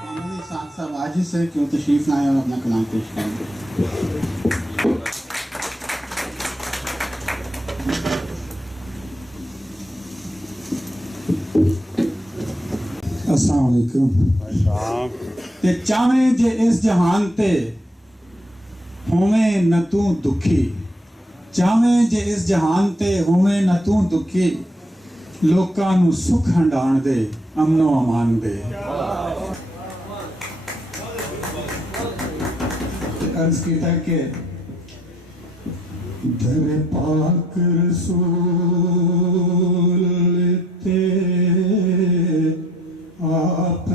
Mohammad Isaac साहब आज से क्यों तशरीफ लाए और अपना कलाम पेश करेंगे। अस्सलाम वालेकुम। ते चावें जे इस जहान ते होवें न तू दुखी, चावें जे इस जहान ते होवें न तू दुखी, लोकां नू सुख हंडाण दे अमनो अमान दे। अर्ज किया कि दर पाक रसूल ते आप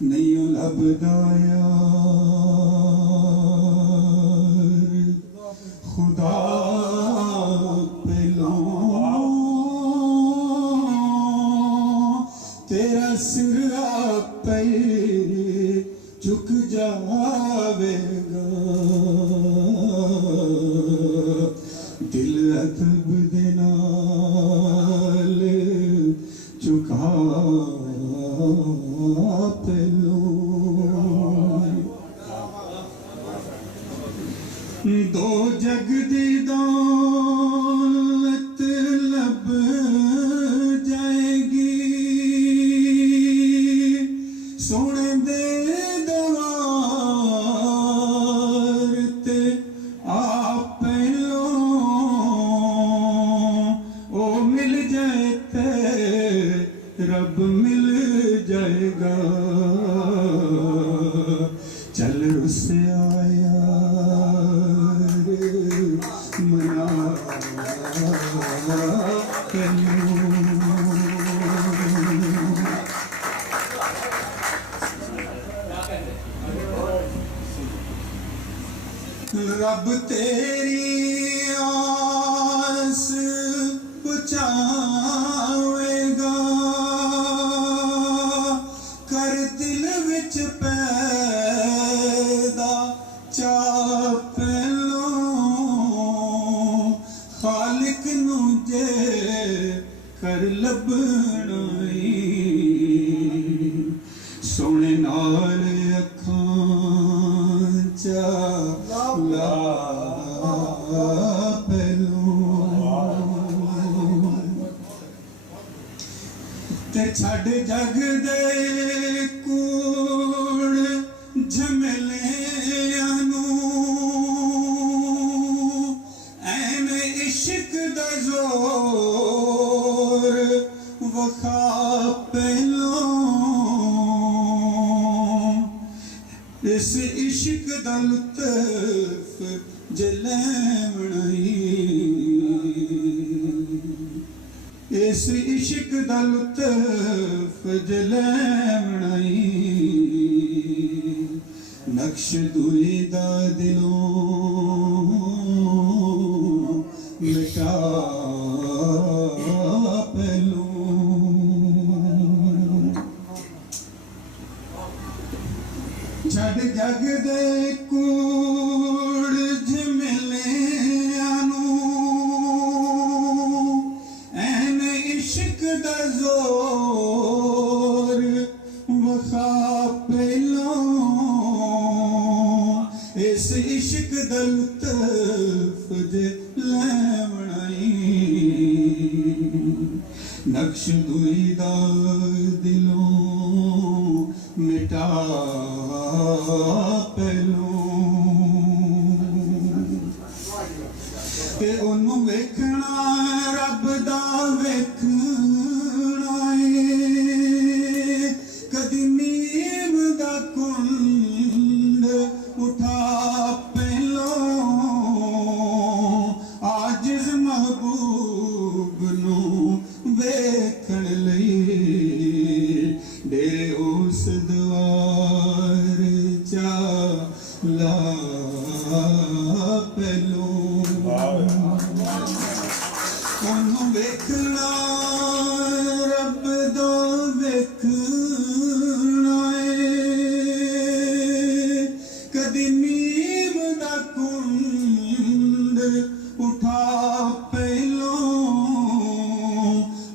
नहीं लभदा यार खुदा तेरा सिर आपे झुक जावेगा, दिल अदब दे नाल झुका पहलू। दो जग दी दौलत लब जाएगी, सोने दे दवार ते आप पहलो ओ मिल जाए ते रब मिल जाएगा। चल उससे आया मना रब तेरी आस पुचावेगा, कर दिल विच पैदा चाह पहलो, खालिक नू जे कर लभना सोने नाल अखां चा ला पहलो, ते छड़ जग दे कूड़ झमेलियां नू, ऐन इश्क दा जोर वखा पहलो, इस इश्क दा लुत्फ जलैवना, इस इश्क दा लुत्फ जलैवना, नक्श दुई दा दिलों मिटा पहलू। छड़ जग दे कूड़ झमेलियां नू, ऐन इश्क दा जोर वखा पहलो, इस इश्क दा लुत्फ जलैवना, नक्श दुई दा दिलों मिटा पहलू। ते ओनू वेखना रब दा वेखना है, कदी नीम दा कुंड उठा पहलो, आजिज़ महबूब नू वेखण लई डेरे उस द्वार चा ला पहलो। ओनू वेखना रब दा वेखना है, कदी नीम दा कुंड उठा पहलो,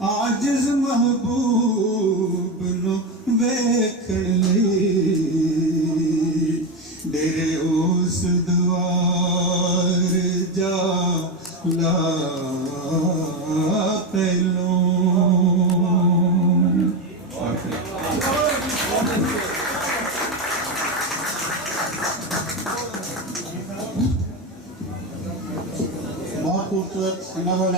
आजिज़ महबूब नु वेखण लई डेरे उस द्वार जा ला पहलों बहुत खूबसूरत नवल